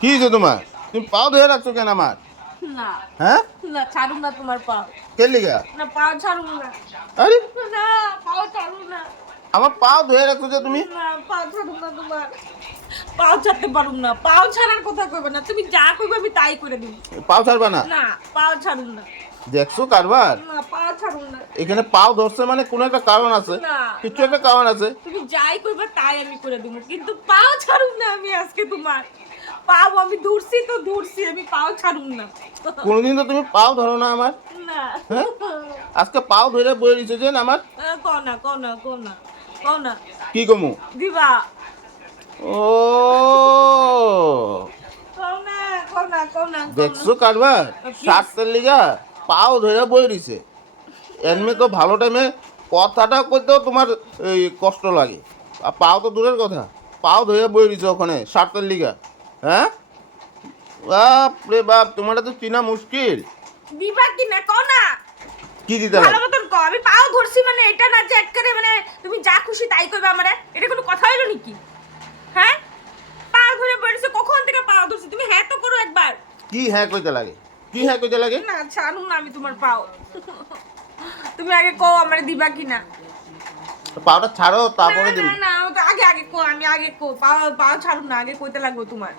কি হয়েছে তোমার? তুমি পাও ধরে রাখছো কেন আমার? না হ্যাঁ, না ছাড়ুন না তোমার পাও। কে লিগা? না পাও ছাড়ুন না। আরে না পাও ছাড়ুন না। আমার পাও ধরে রাখছো যে তুমি? না পাও ছাড়ুন না তোমার। পাও ছাড়তে পারুম না। পাও ছাড়ার কথা কইবে না। তুমি যা কইবে আমি তাই করে দিব। পাও ছাড়বা না? না পাও ছাড়ুন না। দেখছো কারবার? না পাও ছাড়ুন না। এখানে পাও ধরছে মানে কোনো একটা কারণ আছে, না কিছু একটা কারণ আছে। তুমি যাই কইবে তাই আমি করে দিব, কিন্তু পাও ছাড়ুন না আমি আজকে তোমার। পাও আমি ধরছি তো ধরছি, আমি পাও ছাড়ুন না। কোনোদিন তো তুমি পাও ধরো না আমার। না হ্যাঁ, আজকে পাও ধরে বয়ে দিছো যে আমার। কও না কও না কও না কও না। কি কমু? দিবা। ও কও না কও না কও না কও দেখছো না। কারবার? স্বার্থের লিগা পাও ধরে বয়ে দিছে। এমনি তো ভালো টাইমে কথাটা করতেও তোমার এই কষ্ট লাগে, আর পাও তো দূরের কথা, পাও ধরে বয়ে দিছে ওখানে স্বার্থের লিগা। হ্যাঁ, বাপ রে বাপ, তোমার তো চিনা মুশকিল। দিবা কি না কও না। কি দিতে ভালো লাগে? মতন কও। আমি পাও ধরছি মানে এটা না যে একবারে মানে তুমি যা খুশি তাই কইবে আমারে। এটা কোনো কথা হইলো নাকি? হ্যাঁ, পাও ধরে পড়েছে কখন থেকে পাও ধরছি, তুমি হ্যাঁ তো করো একবার। কি হ্যাঁ কইতে লাগে? কি হ্যাঁ কইতে লাগে? না ছাড়ুন না আমি তোমার পাও। তুমি আগে কও আমারে দিবা কি না। পাওটা ছাড়ো না তারপরে না দিবি। না ও তো আগে আগে কও, আমি আগে কও। পাও পাও ছাড়ুন না, আগে কইতে লাগবে তোমার।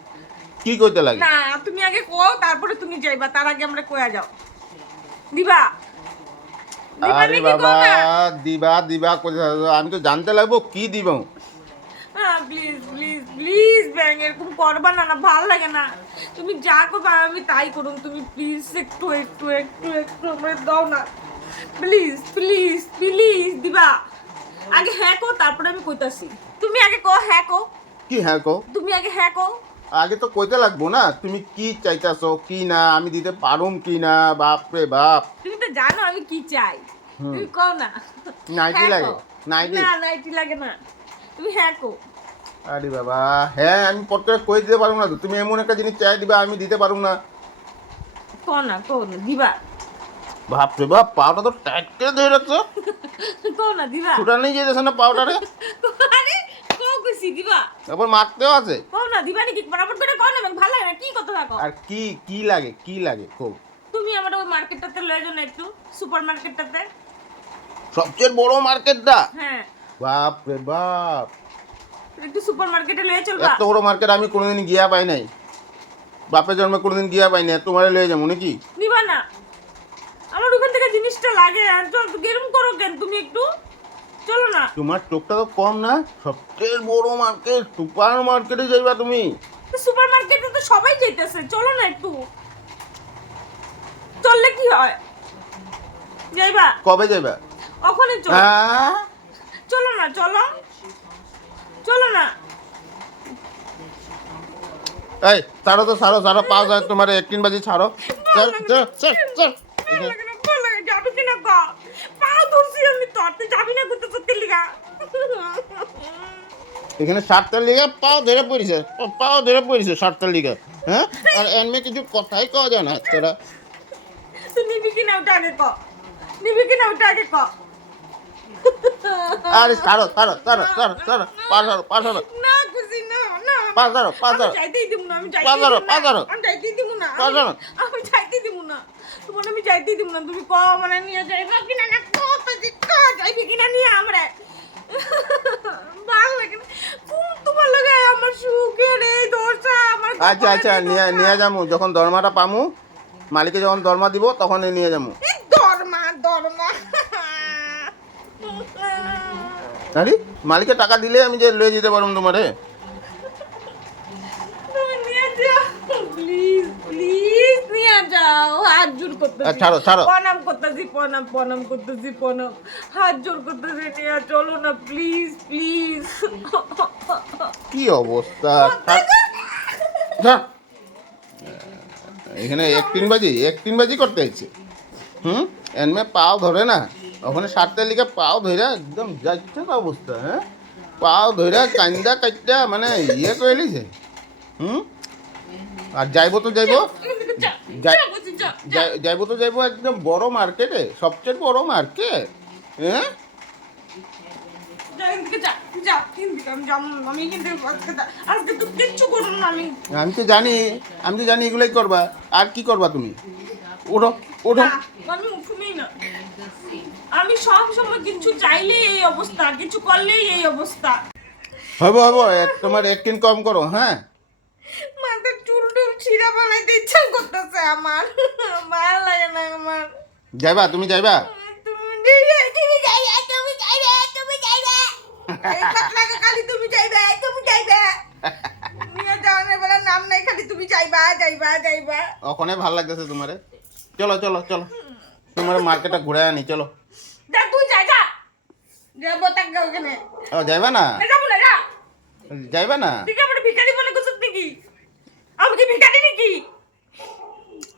কি কইতে লাগে? না তুমি আগে কও, তারপরে তুমি যাইবা, তার আগে আমরা কইয়া যাও। দিবা। দিবা আরে নাকি বাবা, কও না। দিবা দিবা কইতে থাকো, আমি তো জানতে লাগবো কি দিব। প্লিজ প্লিজ প্লিজ ব্যাং এরকম করবা না, না ভালো লাগে না। তুমি যা করবা আমি তাই করুন, তুমি প্লিজ একটু একটু একটু একটু আমারে দাও না। প্লিজ প্লিজ প্লিজ দিবা। আগে হ্যাঁ কো, তারপরে আমি কইতাছি। তুমি আগে কো হ্যাঁ কো। কি হ্যাঁ কো? তুমি আগে হ্যাঁ কো। আগে তো কইতে লাগবো না তুমি কি চাইতাছো কি না, আমি দিতে পারুম কি না। বাপ রে বাপ। তুমি তো জানো আমি কি চাই। হুম। তুমি কও না। নাইটি হ্যাঁ লাগে? কও। নাইটি? না নাইটি লাগে না। তুমি হ্যাঁ কো। আরে বাবা, হ্যাঁ আমি পত্রে কই দিতে পারবো না তো, তুমি এমন একটা জিনিস চাই দিবা আমি দিতে পারবো না। কও না দিবা। বাপ রে বাপ, পাউটা তো টাইট করে ধরে রাখছো। কও না দিবা। ছুটা নেই যেতেছে না পাউডারে। আরে কও কইছি দিবা। তারপর মারতেও আছে। কও না দিবা নাকি, বরাবর করে কও না, আমাকে ভালো লাগে না, কি কথা থাকো। আর কি কি লাগে, কি লাগে কো? তুমি আমার ওই মার্কেটটাতে লয়ে যাও না একটু, সুপার মার্কেটটাতে। সবচেয়ে বড় মার্কেটটা? হ্যাঁ বাপ রে বাপ, একটু সুপার মার্কেটে লয়ে চলবা। এত বড় মার্কেট আমি কোনোদিন গিয়া পাই নাই। বাপের জন্মে কোনোদিন গিয়া পাই নাই, তোমারে লয়ে যাবো নাকি? নিবা না। আমার ওখান থেকে জিনিসটা লাগে, আর তো গেরম করো কেন তুমি একটু। চলো না। তোমার চোখটা তো কম না, সবচেয়ে বড় মার্কেট সুপার মার্কেটে যাইবা তুমি? সুপার মার্কেটে তো সবাই যাইতেছে, চলো না একটু। চললে কি হয়? যাইবা? কবে যাইবা? ওখানে চলো। হ্যাঁ, চলো না চলো। চলো না। এই ছাড়ো তো, ছাড়ো ছাড়ো, পাও যায় তোমার 1-3 বাজি ছাড়ো। ছাড়, ছাড়, ছাড়, ছাড়। ভালো লাগে না, ভালো লাগে, যাবি কিনা গো? পা ধরছি আমি তো, তুই যাবি না কোথাও সত্যি লিগা। এখানে 7টার লিগে পাও ধরে পড়েছে, পাও ধরে পড়েছে 7টার লিগে। হ্যাঁ, আর এমনি কিছু কথাই কওয়া যায় না তোরা। তুই নিবি কিনা ওটা আগে ক। নিবি কিনা ওটা আগে ক। আরে ছাড়ো ছাড়ো ছাড়ো ছাড়ো ছাড়ো, পা ছাড়ো। না খুশি না না। পা ছাড়ো, পা আমি ছাড়ো। যাইতেই দিব না, আমি পা যাইতেই ছাড়ো, দিব পা না। ছাড়ো। আমি যাইতেই দিব না। পা ছাড়ো। আমি যাইতেই দিব না। তোমার আমি যাইতেই দিব না, তুমি ক মানে নিয়ে যাইবা কিনা না, ক তো যে ক যাইবি কিনা নিয়ে আমরা। ভালো লাগে না। তোমার লাগে আমার সুখের এই দশা আমার। আচ্ছা আচ্ছা, নিয়ে নিয়ে যাবো যখন দরমাটা পামু, মালিকে যখন দরমা দিব তখন নিয়ে যাবো। এই দরমা দরমা। আরে মালিকে টাকা দিলে আমি যে লয়ে যেতে পারবো তোমারে। তুমি নিয়ে যাও প্লিজ প্লিজ, নিয়ে যাও, হাত জোর করতেছি। ছাড়ো, ছাড়ো। প্রণাম করতেছি, প্রণাম প্রণাম করতেছি, প্রণাম, হাত জোর করতেছি, নিয়ে চলো না প্লিজ প্লিজ। কি অবস্থা! থাক, যা। এখানে 1-3 বাজি করতে হচ্ছে। এনমে পাও ধরে না, ওখানে 7টার লিগে পাও ধরে একদম যাচ্ছে তো অবস্থা। হ্যাঁ, পাও ধরে কান্দা কাটটা মানে ইয়ে করে লিছে। আর যাইবো তো যাইবো, যাইবো তো যাইবো একদম বড় মার্কেটে, সবচেয়ে বড় মার্কেট। হ্যাঁ, যা কিন্তু আমি যাবো না, আমি কিন্তু আজকে তো কিচ্ছু করবো না আমি। আমি তো জানি এগুলোই করবা। আর কি করবা তুমি? ওঠো ওঠো। না, আমি উঠুনি না। আমি সব সময় কিছু চাইলেই এই অবস্থা, কিছু করলেই এই অবস্থা। হবো তোমার একদিন কম করো, হ্যাঁ? মাথার চুল টুল ছিঁড়া বানাইতে ইচ্ছা করতেছে আমার, ভালো লাগে না আমার। যাইবা? তুমি যাইবা? তুমি যাইবে, তুমি যাইবে, তুমি যাইবে। এই পাতলাকে খালি তুমি যাইবে, তুমি যাইবে। নিয়ে যাওয়ার বেলা নাম নাই, খালি তুমি যাইবা যাইবা যাইবা। ওখানে ভাল লাগতেছে তোমারে? চলো চলো চলো, তোমার মার্কেটটা ঘুরে আনি, চলো। যা তুই যা, যা যাবো তাকে ওখানে। ও যাইবা না? যাবো না, যা। যাইবা না? তুই কি আমার ভিখারি মনে করছিস নাকি? আমি কি ভিখারি নাকি?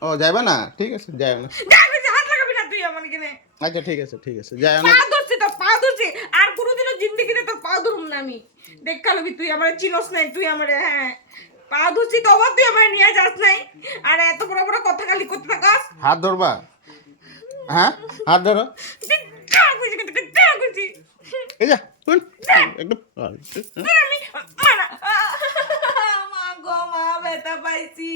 ও যাইবা না? ঠিক আছে, যাইও না। যা, বেশি হাত লাগাবি না তুই আমার এখানে। আচ্ছা ঠিক আছে যাইও না। পা ধরছি তো, পা ধরছি। আর কোনোদিনও জিন্দেগিতে তোর পা ধরুম না আমি। দেখা লবি তুই আমার চিনস নাই, তুই আমার, হ্যাঁ পা ধরছি তো আবার তুই আমার নিয়ে যাস নাই। আর এত বড় বড় কথা খালি করতে থাকাস। হাত ধরবা? হ্যাঁ, হাত ধরো। এই যা শুন একদম। আমি মা গো, মা ব্যথা পাইছি।